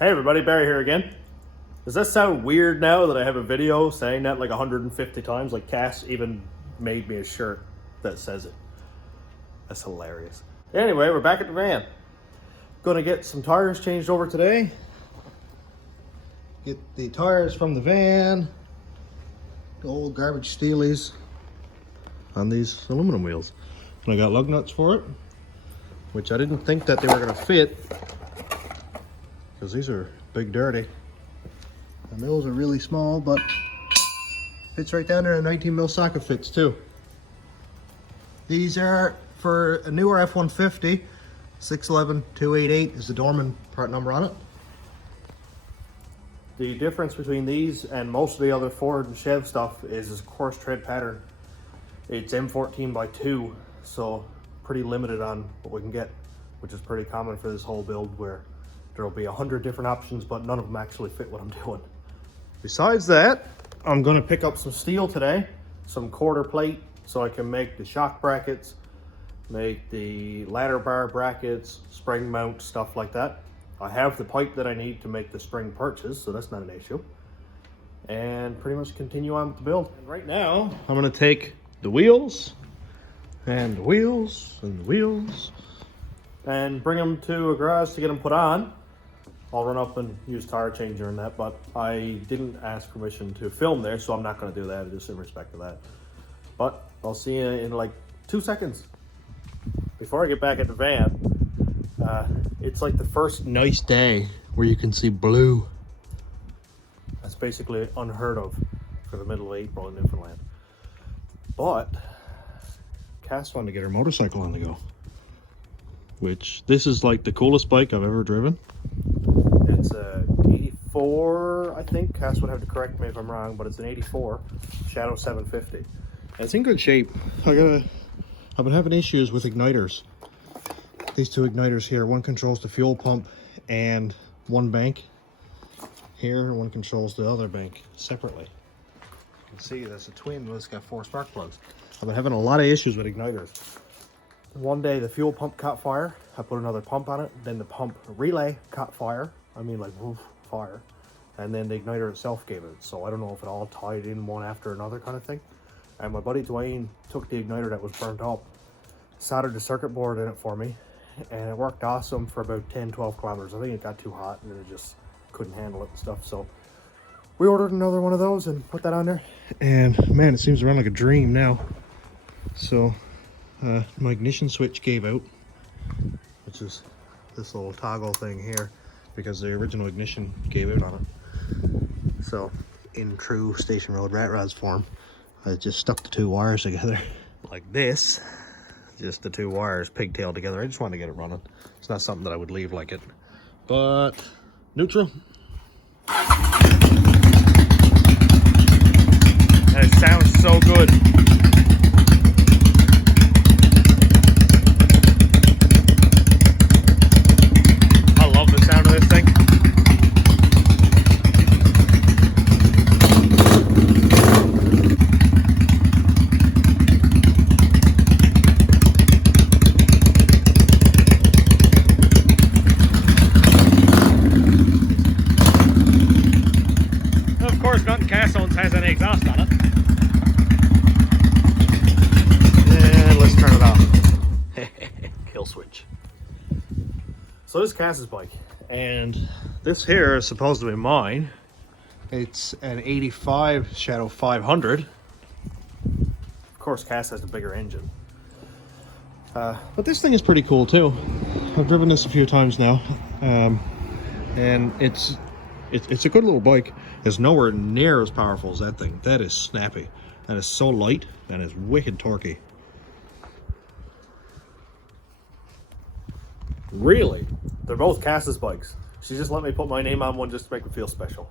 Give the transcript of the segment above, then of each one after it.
Hey everybody, Barry here again. Does that sound weird now that I have a video saying that like 150 times? Like Cass even made me a shirt that says it. That's hilarious. Anyway, we're back at the van. Gonna get some tires changed over today. Get the tires from the van. The old garbage steelies on these aluminum wheels. And I got lug nuts for it, which I didn't think that they were gonna fit, because these are big dirty. The mills are really small, but fits right down there. A 19 mil socket fits too. These are for a newer F-150. 611288 is the Dorman part number on it. The difference between these and most of the other Ford and Chev stuff is this coarse tread pattern. It's M14x2, so pretty limited on what we can get, which is pretty common for this whole build, where there'll be 100 different options, but none of them actually fit what I'm doing. Besides that, I'm gonna pick up some steel today, some quarter plate, so I can make the shock brackets, make the ladder bar brackets, spring mount, stuff like that. I have the pipe that I need to make the spring perches, so that's not an issue. And pretty much continue on with the build. And right now, I'm gonna take the wheels, and the wheels, and the wheels, and bring them to a garage to get them put on. I'll run up and use tire changer and that, but I didn't ask permission to film there, so I'm not gonna do that, just in respect of that. But I'll see you in like 2 seconds. Before I get back at the van, it's like the first nice day where you can see blue. That's basically unheard of for the middle of April in Newfoundland. But Cass wanted to get her motorcycle on the go, which this is like the coolest bike I've ever driven. It's a 84, I think. Cass would have to correct me if I'm wrong, but it's an 84 Shadow 750. It's in good shape. I've been having issues with igniters. These two igniters here, one controls the fuel pump and one bank. Here, one controls the other bank separately. You can see that's a twin, but it's got 4 spark plugs. I've been having a lot of issues with igniters. One day the fuel pump caught fire. I put another pump on it. Then the pump relay caught fire. I mean, like, woof, fire. And then the igniter itself gave it. So I don't know if it all tied in one after another kind of thing. And my buddy Dwayne took the igniter that was burnt up, soldered the circuit board in it for me, and it worked awesome for about 10-12 kilometers. I think it got too hot and it just couldn't handle it and stuff. So we ordered another one of those and put that on there. And man, it seems to run like a dream now. So my ignition switch gave out, which is this little toggle thing here, because the original ignition gave out on it. So in true station road rat rods form, I just stuck the 2 wires together like this. Just the 2 wires pigtailed together. I just wanted to get it running. It's not something that I would leave like it. But neutral. And it sounds so good. I love the sound of this thing. Has any exhaust on it. And let's turn it off. Kill switch. So this is Cass's bike, and this here is supposed to be mine. It's an 85 Shadow 500. Of course, Cass has the bigger engine. But this thing is pretty cool too. I've driven this a few times now, and it's a good little bike. It's nowhere near as powerful as that thing. That is snappy. That is so light, and it's wicked torquey. Really? They're both Cass's bikes. She just let me put my name on one just to make me feel special.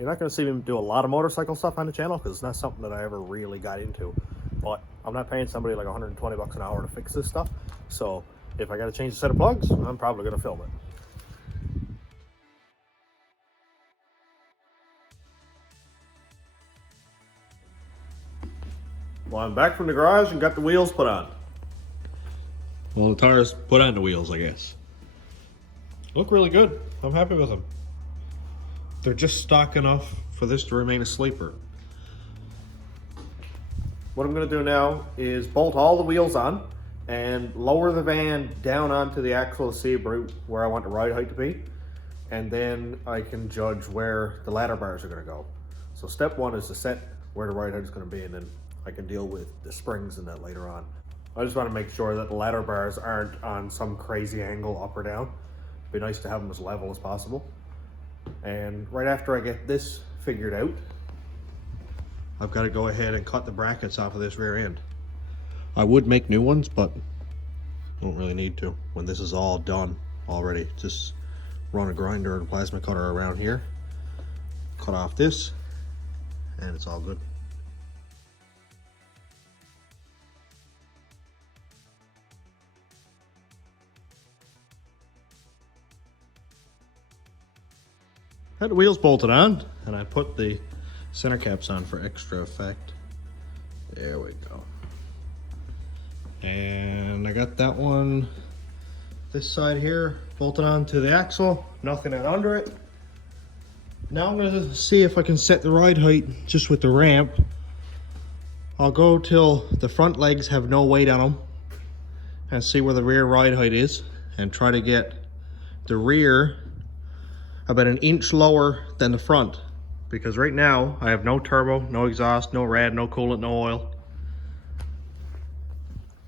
You're not going to see me do a lot of motorcycle stuff on the channel, because it's not something that I ever really got into. But I'm not paying somebody like 120 bucks an hour to fix this stuff. So if I got to change a set of plugs, I'm probably going to film it. Well, I'm back from the garage and got the wheels put on. Well, the tires put on the wheels, I guess. Look really good. I'm happy with them. They're just stock enough for this to remain a sleeper. What I'm going to do now is bolt all the wheels on and lower the van down onto the axle to see about where I want the ride height to be. And then I can judge where the ladder bars are going to go. So step one is to set where the ride height is going to be, and then I can deal with the springs and that later on. I just want to make sure that the ladder bars aren't on some crazy angle up or down. It'd be nice to have them as level as possible. And right after I get this figured out, I've got to go ahead and cut the brackets off of this rear end. I would make new ones, but I don't really need to. When this is all done already, just run a grinder and a plasma cutter around here, cut off this, and it's all good. Had the wheels bolted on, and I put the center caps on for extra effect. There we go. And I got that one, this side here, bolted onto the axle, nothing out under it. Now I'm gonna see if I can set the ride height just with the ramp. I'll go till the front legs have no weight on them and see where the rear ride height is and try to get the rear about an inch lower than the front, because right now I have no turbo, no exhaust, no rad, no coolant, no oil.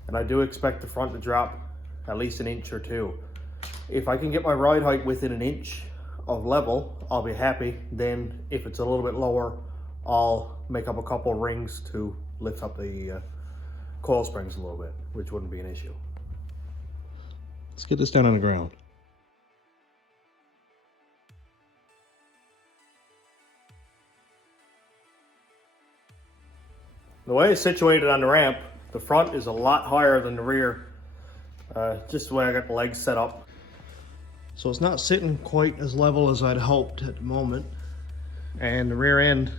And I do expect the front to drop at least an inch or two. If I can get my ride height within an inch of level, I'll be happy. Then if it's a little bit lower, I'll make up a couple rings to lift up the coil springs a little bit, which wouldn't be an issue. Let's get this down on the ground. The way it's situated on the ramp, the front is a lot higher than the rear, just the way I got the legs set up. So it's not sitting quite as level as I'd hoped at the moment. And the rear end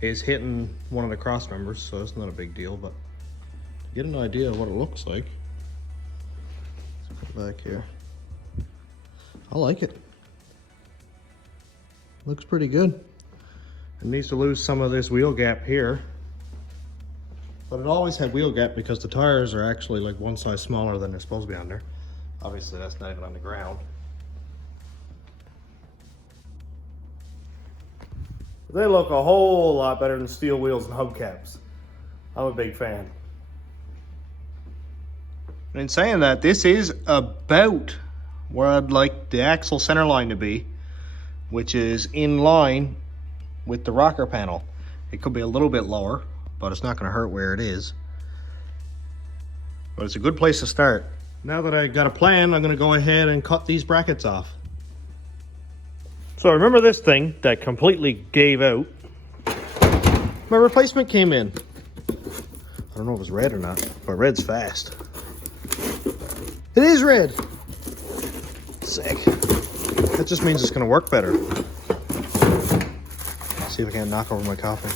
is hitting one of the cross members, so it's not a big deal, but to get an idea of what it looks like, let's put it back here. I like it. Looks pretty good. It needs to lose some of this wheel gap here. But it always had wheel gap because the tires are actually like one size smaller than they're supposed to be on there. Obviously that's not even on the ground. They look a whole lot better than steel wheels and hubcaps. I'm a big fan. And in saying that, this is about where I'd like the axle center line to be, which is in line with the rocker panel. It could be a little bit lower, but it's not going to hurt where it is. But it's a good place to start. Now that I got a plan, I'm going to go ahead and cut these brackets off. So remember this thing that completely gave out? My replacement came in. I don't know if it's red or not, but red's fast. It is red. Sick. That just means it's going to work better. See if I can't knock over my coffee.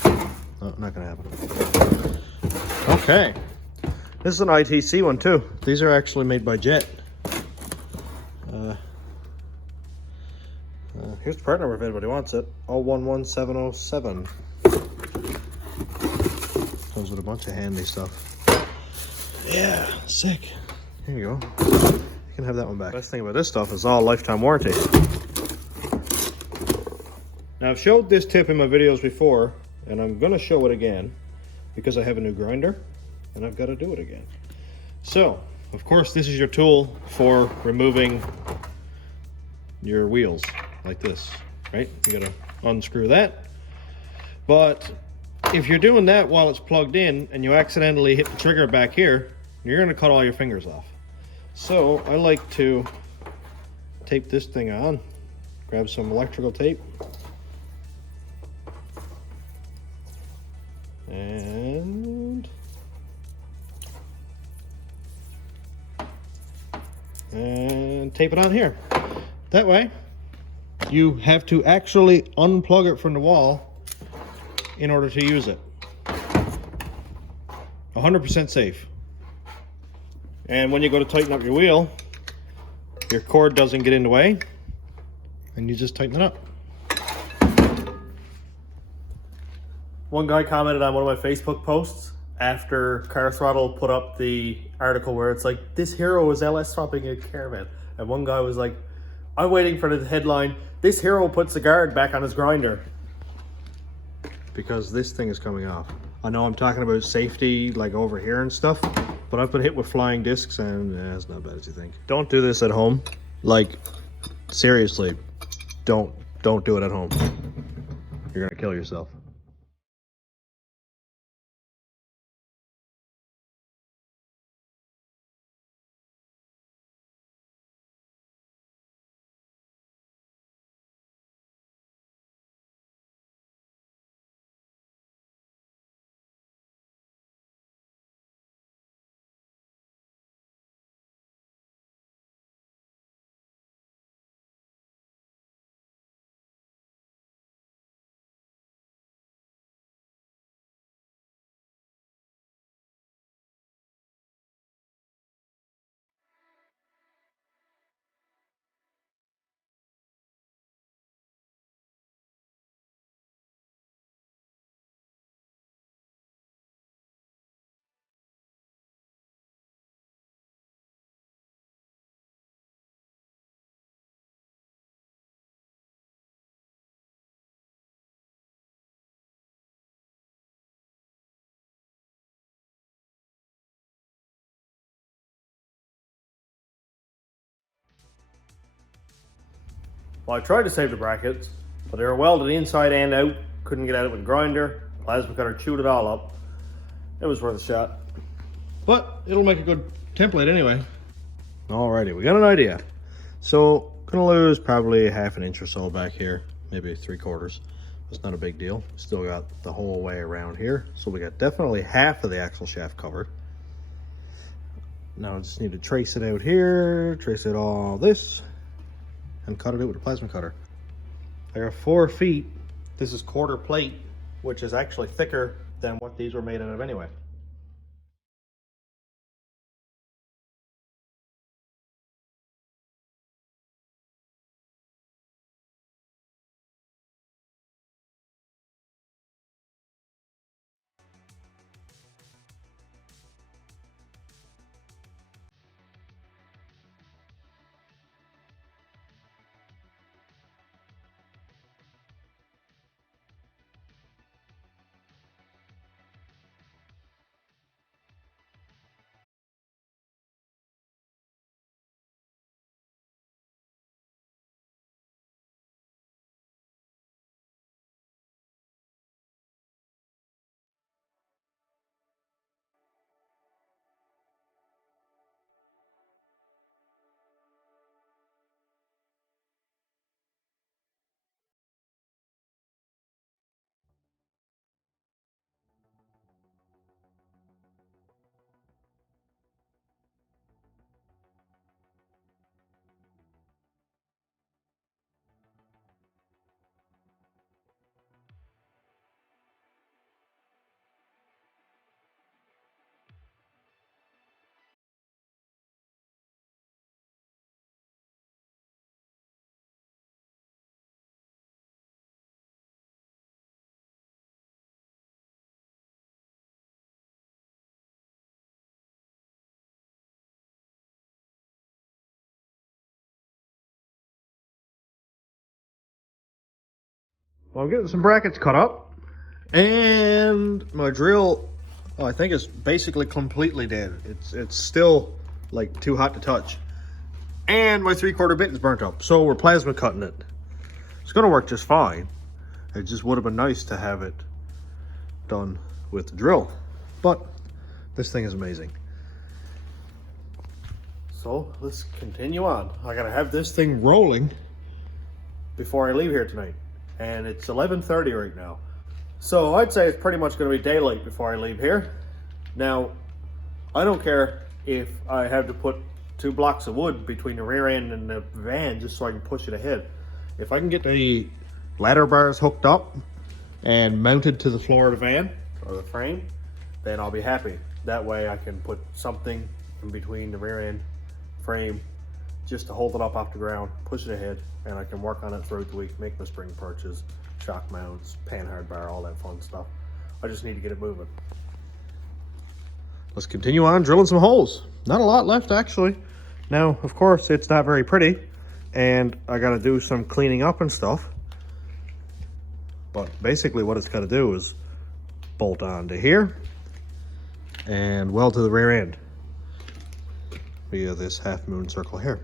No, not gonna happen. Okay. This is an ITC one too. These are actually made by Jet. Here's the part number if anybody wants it. 011707. Comes with a bunch of handy stuff. Yeah, sick. Here you go. You can have that one back. Best thing about this stuff is all lifetime warranty. Now I've showed this tip in my videos before, and I'm going to show it again because I have a new grinder and I've got to do it again. So, of course, this is your tool for removing your wheels like this, right? You got to unscrew that. But if you're doing that while it's plugged in and you accidentally hit the trigger back here, you're going to cut all your fingers off. So I like to tape this thing on, grab some electrical tape, and tape it on here. That way you have to actually unplug it from the wall in order to use it. 100% safe. And when you go to tighten up your wheel, your cord doesn't get in the way, and you just tighten it up. One guy commented on one of my Facebook posts after Car Throttle put up the article where it's like, this hero is LS swapping a Caravan. And one guy was like, I'm waiting for the headline, this hero puts the guard back on his grinder. Because this thing is coming off. I know I'm talking about safety like over here and stuff, but I've been hit with flying discs and it's not bad as you think. Don't do this at home. Like, seriously, don't do it at home. You're gonna kill yourself. Well, I tried to save the brackets, but they were welded inside and out. Couldn't get at it with a grinder. Plasma cutter chewed it all up. It was worth a shot. But it'll make a good template anyway. Alrighty, we got an idea. So, gonna lose probably 1/2 inch or so back here, maybe 3/4. It's not a big deal. Still got the whole way around here. So we got definitely half of the axle shaft covered. Now I just need to trace it out here, trace it all this, and cut it out with a plasma cutter. I got 4 feet. This is 1/4 plate, which is actually thicker than what these were made out of anyway. Well, I'm getting some brackets cut up, and my drill, I think is basically completely dead. It's still like too hot to touch, and my 3/4 bit is burnt up. So we're plasma cutting it. It's gonna work just fine. It just would have been nice to have it done with the drill, but this thing is amazing. So let's continue on. I gotta have this thing rolling before I leave here tonight. And it's 11:30 right now. So I'd say it's pretty much gonna be daylight before I leave here. Now, I don't care if I have to put 2 blocks of wood between the rear end and the van just so I can push it ahead. If I can get the ladder bars hooked up and mounted to the floor of the van or the frame, then I'll be happy. That way I can put something in between the rear end frame just to hold it up off the ground, push it ahead, and I can work on it throughout the week, make my spring perches, shock mounts, panhard bar, all that fun stuff. I just need to get it moving. Let's continue on drilling some holes. Not a lot left, actually. Now, of course, it's not very pretty, and I got to do some cleaning up and stuff. But basically what it's got to do is bolt on to here and weld to the rear end via this half moon circle here.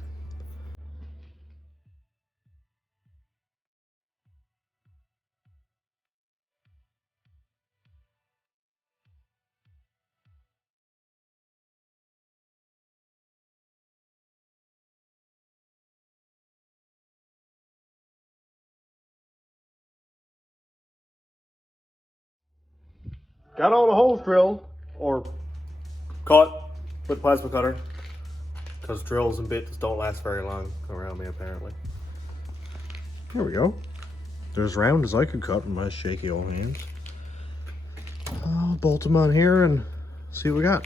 Got all the holes drilled, or cut with plasma cutter, because drills and bits don't last very long around me apparently. Here we go. They're as round as I could cut with my shaky old hands. I'll bolt them on here and see what we got.